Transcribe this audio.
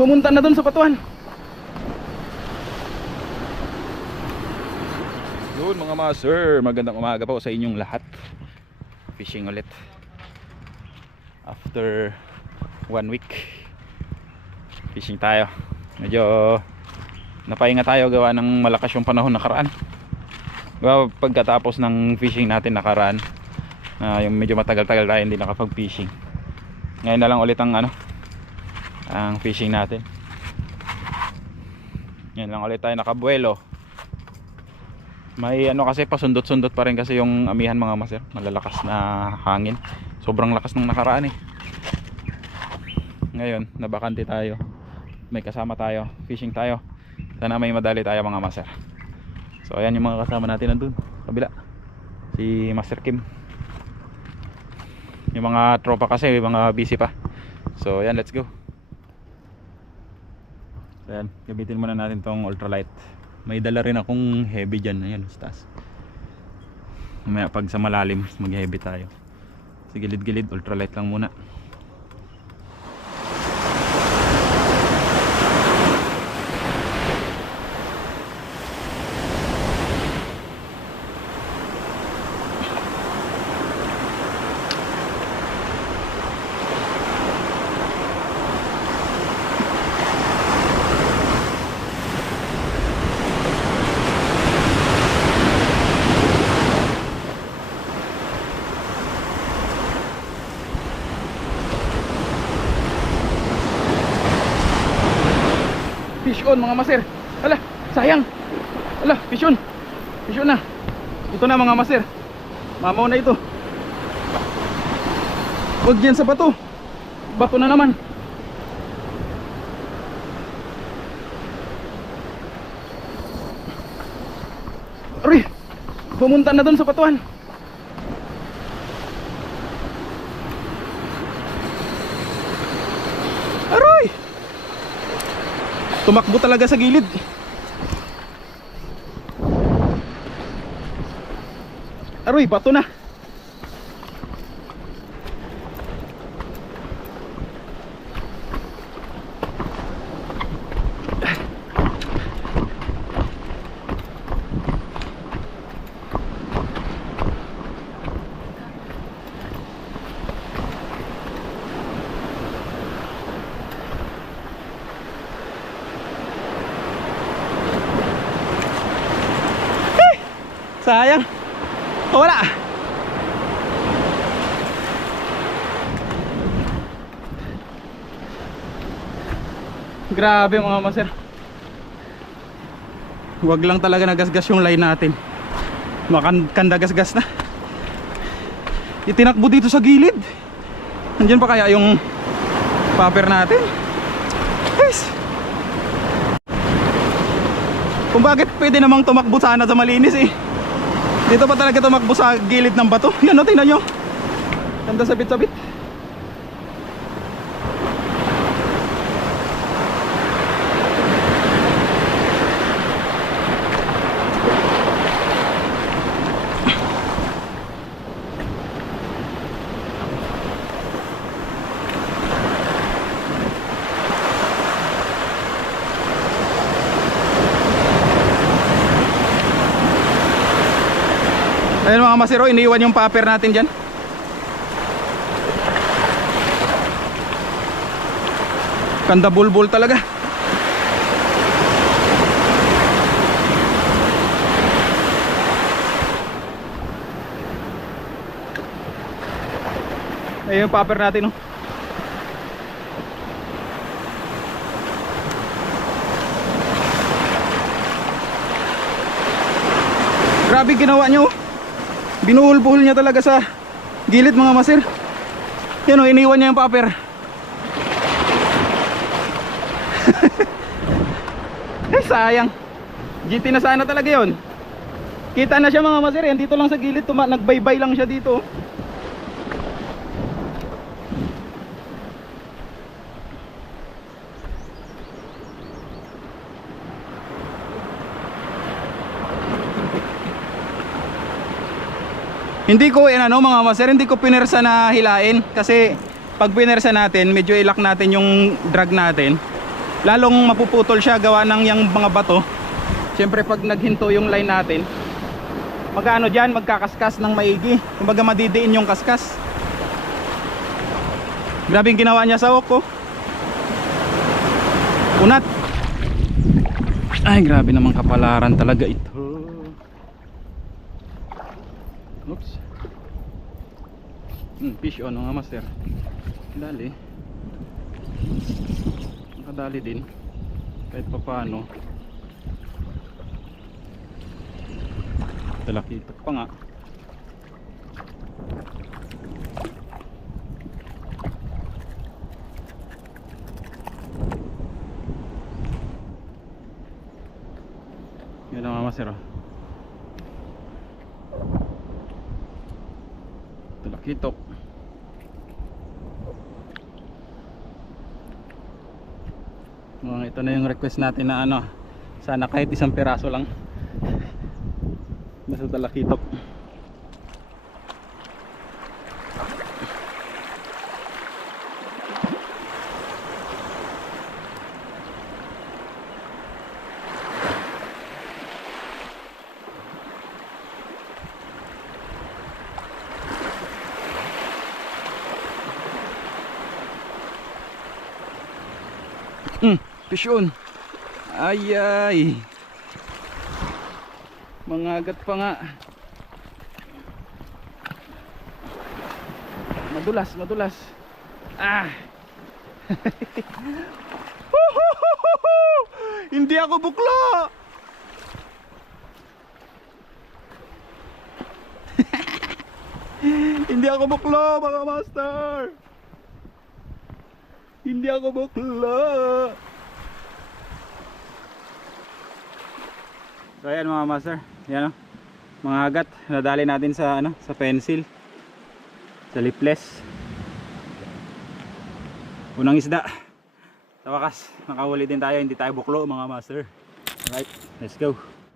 pumunta na dun sa patuan. Yun mga master, magandang umaga po sa inyong lahat. Fishing ulit. After one week, fishing tayo. Medyo napahinga tayo gawa ng malakas yung panahon nakaraan. Gawa pagkatapos ng fishing natin nakaraan, na yung medyo matagal-tagal tayo hindi nakapag-fishing. Ngayon na lang ulit ang ano, ang fishing natin. Ngayon lang ulit tayo nakabuelo. May ano kasi pasundot-sundot pa rin kasi yung amihan mga master. Malalakas na hangin. Sobrang lakas ng nakaraan eh. Ngayon, nabakante tayo. May kasama tayo. Fishing tayo. Sana may madali tayo mga master. So ayan yung mga kasama natin nandun. Kabila. Si Master Kim. Yung mga tropa kasi, mga busy pa. So ayan, let's go. So, ayan, gamitin muna natin tong ultralight. May dala rin akong heavy dyan. Ayan, taas. Mamaya pag sa malalim, mag heavy tayo. Sa gilid-gilid, ultralight lang muna. Fish on mga master. Ala, sayang. Ala, fish on. Fish on na. Ito na mga master. Mamaw na ito. Huwag dyan sa bato. Bato na naman. Aray! Pumunta na doon sa batuan. Aroy! Tumakbo talaga sa gilid. Aroy, bato na. Sayang. Oh, wala. Grabe mga maser. Huwag lang talaga nagasgas yung line natin. Makandagasgas na. Itinakbo dito sa gilid. Nandiyan pa kaya yung paper natin? Guys. Kung bakit pwede namang tumakbo sana sa malinis eh. Dito pa talaga tumakbo sa gilid ng bato. Yan o, tingnan nyo. Ganda sabit-sabit. Ayun mga masiro, iniwan yung paper natin dyan. Kanda bulbul talaga. Ayun yung paper natin oh. Grabe ginawa nyo oh. Binuhol-buhol niya talaga sa gilid mga masir. Yan o, iniwan niya yung paper. Ay, sayang. GT na sana talaga yon. Kita na siya mga masir. Yan dito lang sa gilid. Tuma nagbaybay lang siya dito. Hindi ko yan ano mga master, hindi ko pinersa na hilain. Kasi pag pinersa natin, medyo ilak natin yung drag natin. lalong mapuputol siya gawa ng yung mga bato. Syempre pag naghinto yung line natin magano dyan magkakaskas ng maigi. Kumbaga madidiin yung kaskas. Grabe yung ginawa niya sa oko unat. Ay grabe naman kapalaran talaga ito hmm, fish on mga master? Dali. Nakadali din. Kahit pa paano talakitok pa nga. Yan ang mga masero talakitok mga ito na yung request natin na ano sana kahit isang piraso lang. Basta talakitok Hmm, fish on. Ay ay. Mga agat pa nga. Madulas, madulas. Ah. Hindi ako buklo. Hindi ako buklo, mga master. Hindi ako buklo. So ayan mga master, yan o. Mga agat, nadali natin sa ano, sa pencil. Sa lipless. Unang isda. Sa wakas, nakahuli din tayo, hindi tayo buklo mga master. Alright, let's go.